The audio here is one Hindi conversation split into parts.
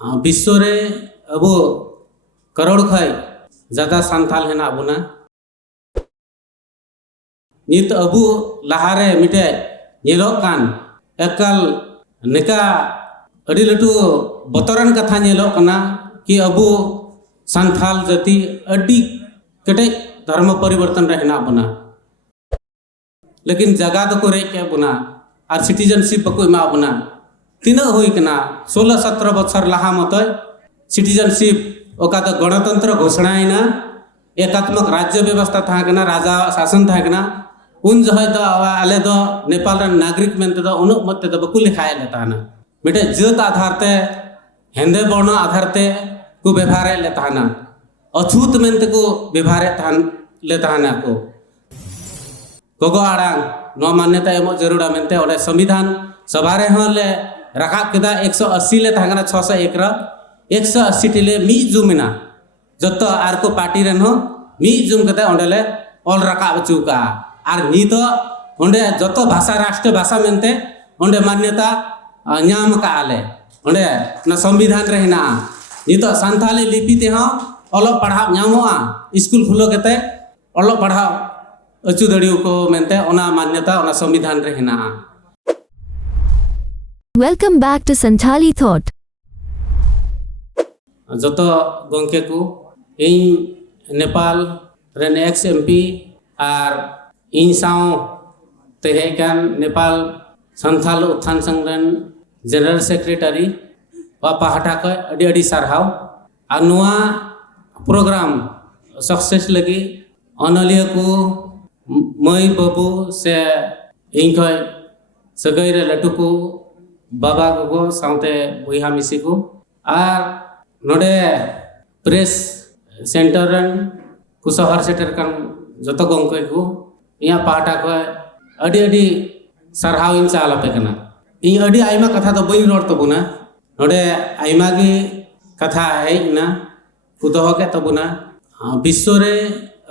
विश्व रे अब करोड़ खय ज़्यादा सान्थाल हेना बोना नित अबू लहारे मिटे नेलोक कान एकल निका अड़ी लटू बतरन कथा नेलोक कना कि अबू सान्थाल जाति अड़ी कटे धर्म परिवर्तन रे हेना बोना लेकिन जगह दो को रेक बोना और सिटीजनशिप बको एमा बोना तीना हुई कना 16-17 बछर लहा मत सिटीजनशिप ओका तो गणतंत्र घोषणाइना एकात्मक राज्य व्यवस्था था कना राजा शासन था कना उन जहे तो आले दो नेपाल रन नागरिक मेनते दो उन मत दो बको लिखाए लेता ना मिटे जात आधार ते हेंदे वर्ण आधार ते को व्यवहार लेता ना अछूत मेनते को व्यवहार लेता ना को गोगो आड़ांग नो मान्यता एमो जरूरा मेनते ओले संविधान सभा रे हले रकाब केदा 180 ले थागना 601 र 180 टिले मी जुमिना जत्तो आर को पार्टी रेन हो मी जुम कते ओंडेले ऑल रकाब चुका आर नी तो ओंडे जत्तो भाषा राष्ट्र भाषा मेनते ओंडे मान्यता न्याम का आले ओंडे ना संविधान रे हेना नी तो सान्थाली लिपि ते हो ओलो पढ़ाव न्यामोआ स्कूल खुलो केते ओलो पढ़ाव अचु दड़ियो को मेनते ओना मान्यता ओना संविधान रे हेना। Welcome back to Santhali Thought. जतो गोंके को इन नेपाल रेन एक्स एमपी आर इन साव तेहेकान Nepal Santhal Utthan Sangh rain general secretary वा पाहटा को अडी अडी सारहाव आ नुआ प्रोग्राम सक्सेस लगी अनलिया को मई बाबू से इंख सगई रे लटू को बाबा को साउते बुहा मिसी को आर नोडे प्रेस सेंटर रन को शहर सेटर कान जतो गंके को इया पाटा को अडी अडी सरहाव इन चाल पे कना इ अडी आइमा कथा तो बई रोड तबुना नोडे आइमा की कथा है ना कुदह के तबुना विश्व रे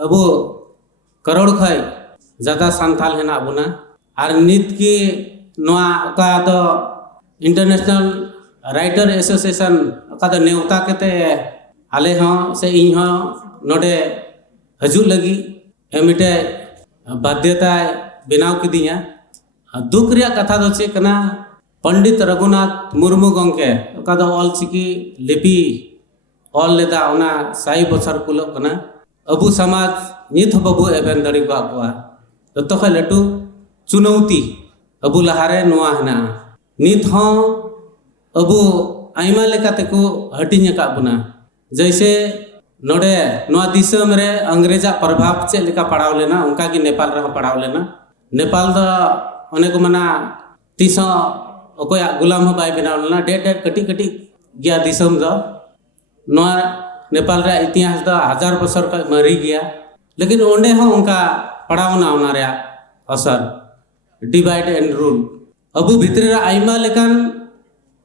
अब करोड़ खय ज़्यादा सान्थाल हेना बोना और नित की नोआ का तो इंटरनेशनल राइटर एसोसिएशन का तो नेवता केते आले हों से इन हों नोडे हजू लगी एमिटे बाध्यता बनाव किदिया दुख रिया कथा दो चे कना पंडित रघुनाथ मुर्मू गंके का तो ऑल चिकी लिपि ऑल लेदा ओना साई बछर कुलो कना अबू समाज नित बाबू एबेन दड़ी बाबुआ तो खै लटू चुनौती अबू लहारे नोआ हना नित हों अबू आइमा लेकाते को हटिंग का बुना जैसे नोडे नोआ दिसम रे अंग्रेजा प्रभाव चे लेका पढ़ाव लेना उनका की नेपाल रे पढ़ाव लेना नेपाल दा ओने को मना तीस ओकोया गुलाम हो बाय बनाव लेना डेट कटी कटी गया दिसम दा नोआ नेपाल रे इतिहास दा 1000 बछर का मरी गया लेकिन ओंडे हो उनका पढ़ावना ओना रे असर डिवाइड एंड रूल अबू भितरे आइमा लेकान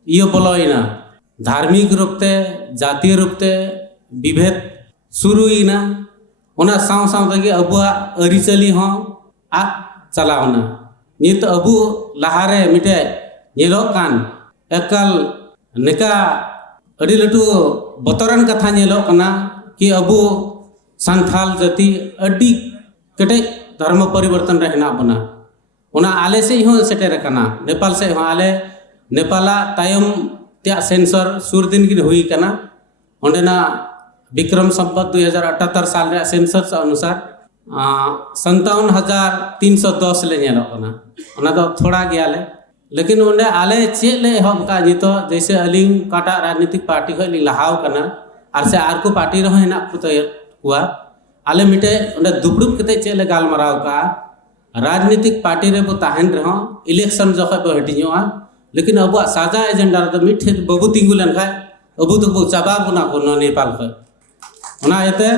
यो बोलोइना धार्मिक रूपते जातीय रूपते विभेद शुरूइना ओना साव साव तगे अबुआ अरिचली हो आ चलावना नित अबू लहारे मिटे नेलोक कान एकल निका अड़ी लटू बतरन कथा नेलोक कना कि अबू सान्थाल जाति अड़ी कटे धर्म परिवर्तन रे हेना बोना ओना आले से हो सेटेर कना नेपाल से हो आले नेपाला तायम त्या सेंसर सुर दिन की हुई कना ओंडेना विक्रम संपत 2078 साल रे सेंसर से अनुसार 57,310 ले नेलो कना ओना तो थोड़ा गया ले लेकिन ओंडे आले चे ले हम का जितो जैसे अलिंग काटा राजनीतिक पार्टी हो लहाव कना आर से आर को पार्टी रहो हेना पुतय हुआ आले मिटे ओंडे दुपड़ुप कते चे ले गालमराव का राजनीतिक पार्टी रे बो ताहन रहो इलेक्शन जखे बो हटियोआ लेकिन अब साजा एजेंडा तो मिठे बाबू तिंगु लेन खाय अबू तो चाबा बुना को नेपाल को ओना एते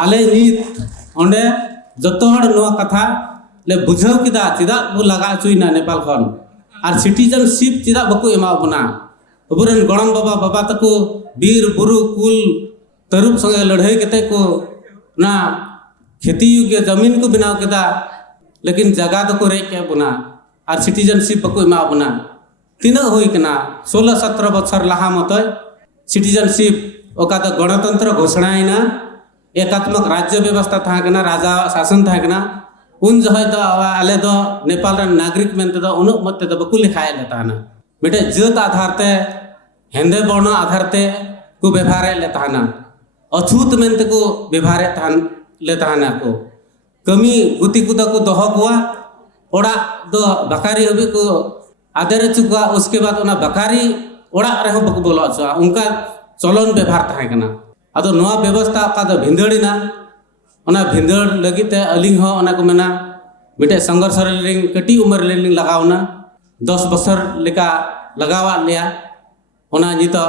आले नित ओंडे जतो हड़ नो कथा ले बुझाव किदा चिदा बो लगा चुइना नेपाल खन आर सिटीजनशिप चिदा बको एमा बुना अबुरन गणम बाबा बाबा तको वीर बुरु कुल तरुप संगे लड़ाई केते को ना खेती योग्य जमीन को बनाव केदा लेकिन जगह तो को रे के बुना और सिटीजनशिप बको एमा बुना तीना हुई कना 16-17 बछर लहा मत सिटीजनशिप ओका तो गणतंत्र घोषणायना एकात्मक राज्य व्यवस्था था राजा शासन था उन जगह तो आले तो नेपाल नागरिक मेनते तो उन मत तो बकु लिखाए लेता ना मिटे जात आधार ते हेंदे वर्ण आधार ते को व्यवहार लेता ना अछूत मेनते को व्यवहार लेता ना को कमी गुती कुदा को दोह कुआ ओड़ा दो बकारी हबी को आदर चुका उसके बाद उना बकारी ओड़ा रहे बकु बोलो अच्छा उनका चलन व्यवहार था कना अदो नवा व्यवस्था का दो भिंदड़ीना ओना भिंदड़ लगी ते अलिंग हो ओना को मेना मिटे संघर्ष रेलिंग कटी उम्र रेलिंग लगावना 10 बছর लेका लगावा लिया ओना नितो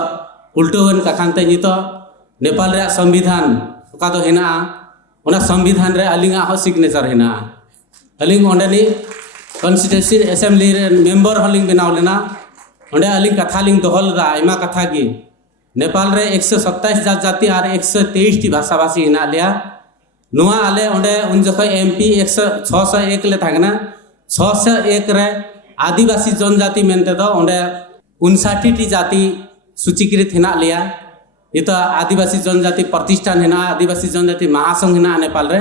उल्टोवन काखानते नितो नेपाल रे संविधान का दो हेना ओना संविधान रे अलिंगा हो सिग्नेचर हेना अलिंग ओंडेनी कॉन्स्टिट्यूएंसी असेंबली रे मेंबर हलिंग बनाव लेना ओंडे अलिंग कथा लिंग दोहल दा आइमा कथा की नेपाल रे 127 जाति और 123 टी भाषा भाषी हेना लिया नुआ आले ओंडे उन जखय एमपी 601 ले थागना 601 रे आदिवासी जनजाति मेनते दो ओंडे 59 टी जाति सूचीकृत हेना लिया ये तो आदिवासी जनजाति प्रतिष्ठान हेना आदिवासी जनजाति महासंघ हेना नेपाल रे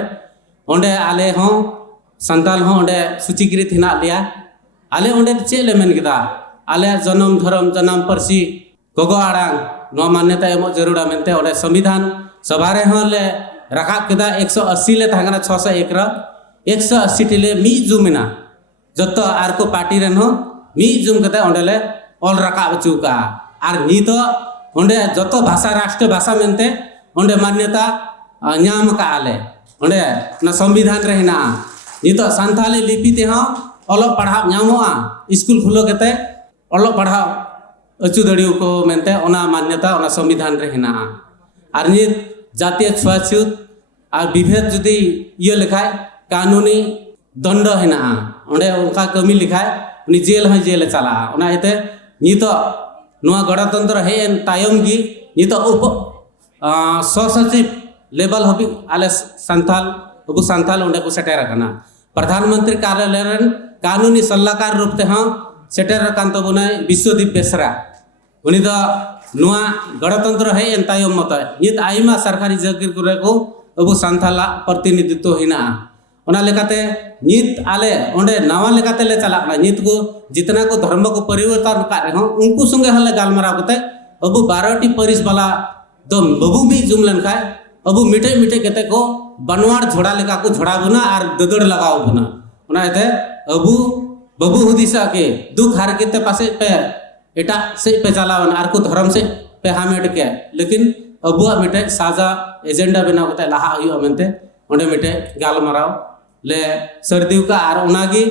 ओंडे आले हो संताल हो ओंडे सूचीकृत हेना लिया आले ओंडे चेले मेन किदा आले जन्म धर्म जन्म परसी गोगो आड़ांग नो मान्यता एमो जरूरा मेनते ओंडे संविधान सभा रे हो ले रकाब केदा 180 ले थांगना 601 रा 180 टी ले मी जुमिना जत्तो आर को पार्टी रेन हो मी जुम कते ओंडेले ऑल रकाब चुका आर नी तो ओंडे जत्तो भाषा राष्ट्र भाषा मेनते ओंडे मान्यता न्याम का आले ओंडे ना संविधान रे हेना नी तो संथाली लिपि ते हो ओलो पढ़ाव न्यामोआ स्कूल खुलो कते ओलो पढ़ाव अचु दड़ियो को मेनते ओना मान्यता ओना संविधान रे हेना आर नी जातीय छुआछूत और विभेद जुदी ये लिखाए कानूनी दंड हेना ओंडे उनका कमी लिखाए उनी जेल है जेल चला ओना एते नितो नुआ गणतंत्र हेन तायम की नितो उप सचिव लेवल हबी आले संथाल अबु संथाल ओंडे को सेटेर कना प्रधानमंत्री कार्यालय रन कानूनी सलाहकार रूप ते हां सेटेर कांतो बुनाय विश्वदीप बेसरा उनी दो नुआ गणतंत्र है एन तायम मत नित आइमा सरकारी जागिर करे को अबु संथाला प्रतिनिधित्व हिना ओना लेकाते नित आले ओंडे नावा लेकाते ले चला नित को जितना को धर्म को परिवर्तन का रहे उनको संगे हले गालमारा कते अबु 12 टी परिस वाला दम बबु भी जुमलन खाए अबु मिटे मिटे केते को बनवाड़ झोड़ा लेका को झोड़ा बुना और ददड़ लगाओ बुना ओना एते अबु बबु हुदिसा के दुख हार केते पासे पे एटा से पे चलावन आर को धर्म से पे हामेट के लेकिन अबुआ मिटे साजा एजेंडा बनाव कते लाहा हुई मेनते ओंडे मिटे गालमाराव ले सर्दिव का आर ओनागी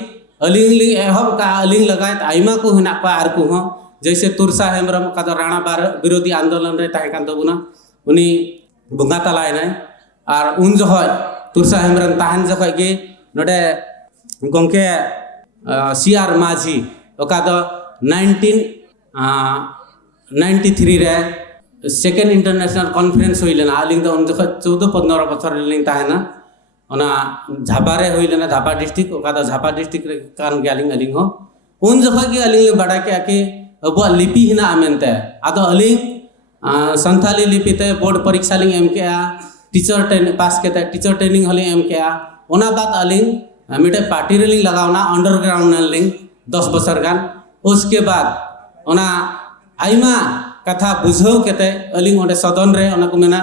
अलिंग लिंग एहब का अलिंग लगाए आइमा को हिना पा आर को हो जैसे तुरसा हेमरम का दो राणा बार विरोधी आंदोलन रे ताहे कान तबुना उनी बुंगा तलाय नाय आर उन जहय तुरसा हेमरम ताहन जखय के नडे गंके सीआर माझी ओका दो 1993 रे सेकेंड इंटरनेशनल कॉन्फ्रेंस हुई लेना अलिंग तो उन जखय 14-15 बछर लिंग ताहेना ओना झापा रे हुई लेना झापा डिस्ट्रिक्ट ओका दो झापा डिस्ट्रिक्ट रे कान ग्यालिंग अलिंग हो उन जखय के अलिंग ले बड़ा के आके अबुआ लिपि हिना आमेनते आदो अलिंग संथाली लिपि ते बोर्ड परीक्षा लिंग एम के आ टीचर ट्रेनिंग पास केते टीचर ट्रेनिंग हले एम के आ ओना बात अलिंग मिटे पार्टी रे लिंग लगावना अंडरग्राउंड लिंग 10 बছর गान उसके बाद ओना आइमा कथा बुझाव केते अलिंग ओंडे सदन रे ओना को मेना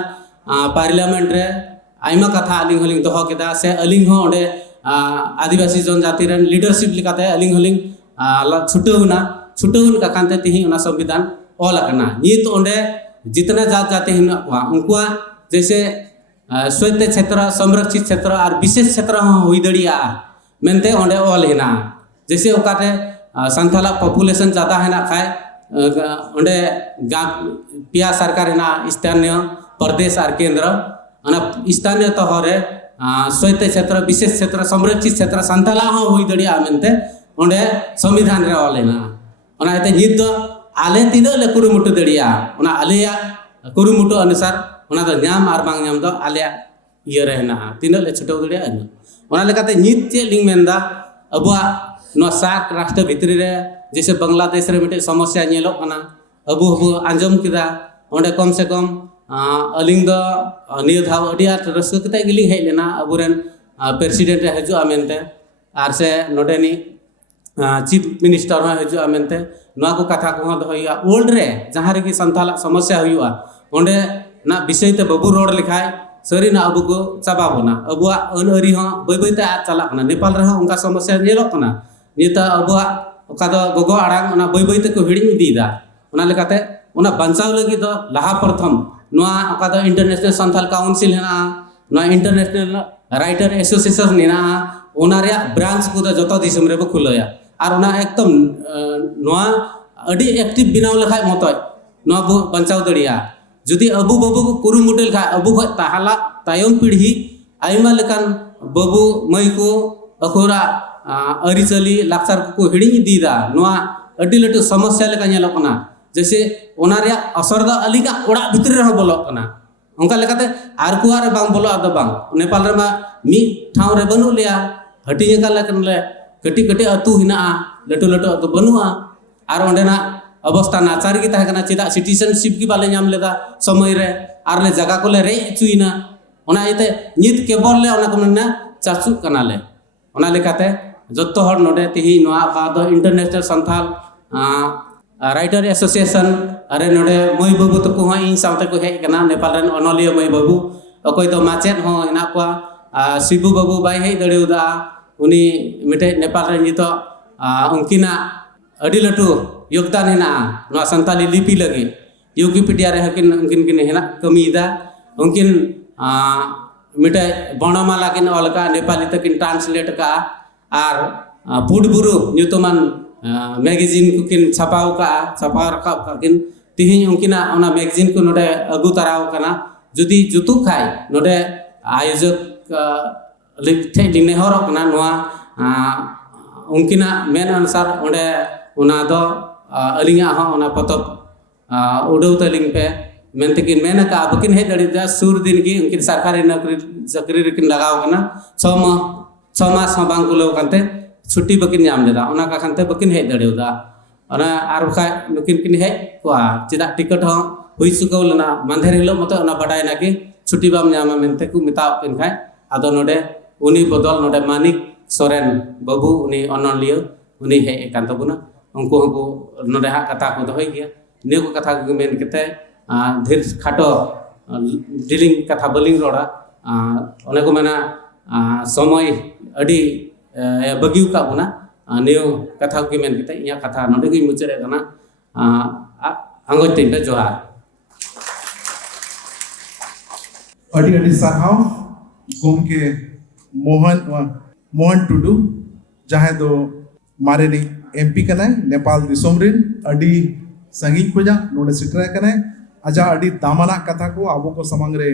पार्लियामेंट रे आइमा कथा अलिंग हलिंग दोह केदा से अलिंग हो ओंडे आदिवासी जनजाति रेन लीडरशिप लिकाते अलिंग हलिंग छुटौना का कांते तिही ओना संविधान ऑल करना नित ओंडे जितना जात जाति हिना उनकुआ जैसे स्वैत क्षेत्र संरक्षित क्षेत्र और विशेष क्षेत्र हुई दड़िया मेनते ओंडे ऑल हिना जैसे ओकाते संथाला पॉपुलेशन ज़्यादा है ना खाए ओंडे पिया सरकार है ना स्थानीय प्रदेश और केंद्र अना स्थानीय तहरे स्वैत क्षेत्र विशेष क्षेत्र संरक्षित क्षेत्र संथाला हुई दड़िया मेनते ओंडे संविधान रे ऑल हेना ओना एते नित दो आले तीन ले कुरुमुटु दड़िया ओना आलेया कुरुमुटु अनुसार ओना दो न्याम और बांग न्याम दो आलेया ये रहना तीन ले छुटो दड़िया ओना लेकाते नित चे लिंग मेंदा अबुआ नो साक राष्ट्र भितरी रे जैसे बांग्लादेश रे मिटे समस्या नेलो कना Abu आंजम किदा onde kom se kom aling do niya dhaw adi at raska kate giling hej lena aburen president re haju amente ar se node ni chief minister ha haju amente noa ko katha ko do hoya old re jahan re ki santhala samasya huyuga onde na bisay te babu rod likhai sari na abu ko chaba bona abuwa an ari ha bai bai te at chalak na Nepal re ha onka samasya nyelok kana nita abuwa oka do gogo arang ona bai bai te ko hiring idi da ona lekate ona banchaw lagi do laha pratham noa oka do international santhal council hena noa international writer association hena ona rea branch ko do joto disam re bo khulaya ar ona ekdom noa adi active binaw lekhai motoy noa bo banchaw dariya jodi abu babu ko kuru model kha abu kho tahala tayom pidhi aima lekan babu mai ko akhora ari chali lakchar ko hiding dida noa adi latu samasya leka nyelok kana जैसे ओनारिया असर दा अलिगा ओड़ा भितर रह बोलो कना onka lekate ar kuar bang bolo ado bang Nepal re ma mi ठाव रे बनु लिया हटिंग का लेकन ले कटी कटी अतु हिना लटु लटु अतु बनुआ आर ओंडेना अवस्था नाचार की तहकना चेदा सिटीजनशिप की बाले नाम लेदा समय रे आर ले जगह को ले रे चुइना ओना इते नित केबल ले ओना को मना चाचु कना ले ओना लेकाते जत्तो हर नोडे तिहि नोआ का दो इंटरनेशनल संथाल राइटर एसोसिएशन अरे नोडे मई बाबू तक हाँ इन साथ को हेज कना नेपाल रेन अनलिया मई बाबू अकोय दो माचेद हो हेना को शिबू बाबू बाय हेज दड़ेउदा उनी मिटे नेपाल रेन नितो उनकिना अडी लटू योगदान हेना नोआ संताली लिपि लगे विकिपीडिया रे हकिन उनकिन हेना कमीदा उनकिन मिटे वर्णमाला किन अलका नेपाली तकिन ट्रांसलेट का आर पुडबुरु न्यूतमान मैगजीन को किन छापाव रखा किन तिहिं उनकिना ओना मैगजीन को नोडे अगु तराव कना जुदी जुतु खाय नोडे आयोजक लिथे लिनेहर कना नोआ उनकिना मेन अनुसार ओंडे ओना दो अलिंगा हो ओना पतब उडौ तलिंग पे मेनते किन मेन का बकिन हे दड़िदा सुर दिन की उनकिन सरकारी नौकरी चाकरी रिकिन लगाव कना 6 मास बांग कुलो कांते छुट्टी बकिन नाम लेदा ओना का खानते बकिन हेज दड़ेउदा ओना आर बखा नुकिन किन हेज कोआ चेदा टिकट हो हुई सुकौलना मांधेर हिलो मत ओना बडायना कि छुट्टी बाम नामा मेनते को मिताव किन खाय आदो नोडे उनी बदल नोडे मानिक सोरेन बाबू उनी अनलियो उनी हेज कान तबुना उनको को नोडे हा कथा को दोहय गया ने को कथा को मेन केते धीर खाटो डिलिंग कथा बलिंग रोड़ा ओने को मेना समय अडी बगिउ का बना नियो कथा की मेन किते इया कथा नोडे गई मुचरे कना आंगो तिनटा जोहार अडी अडी सरहाव गोमके मोहन टुडू जहां दो मारे नी एमपी कना नेपाल दिसोम रिन अडी संगीत खोजा नोडे सिटरा कना आजा अडी दामना कथा को आबो को समंग रे